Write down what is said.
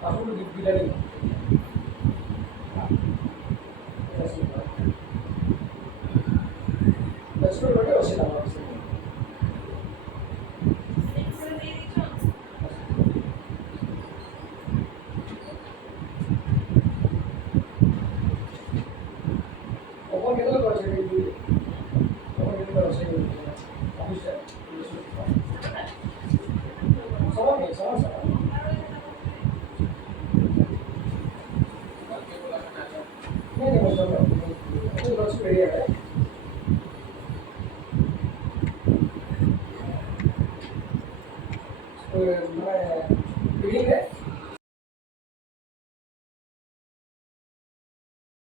Aku di dari That's what I was saying. Apa kita lo baca di apa kita baca di aku sih sama nih sama sama ini ada masalah aku baca media ya mana ini deh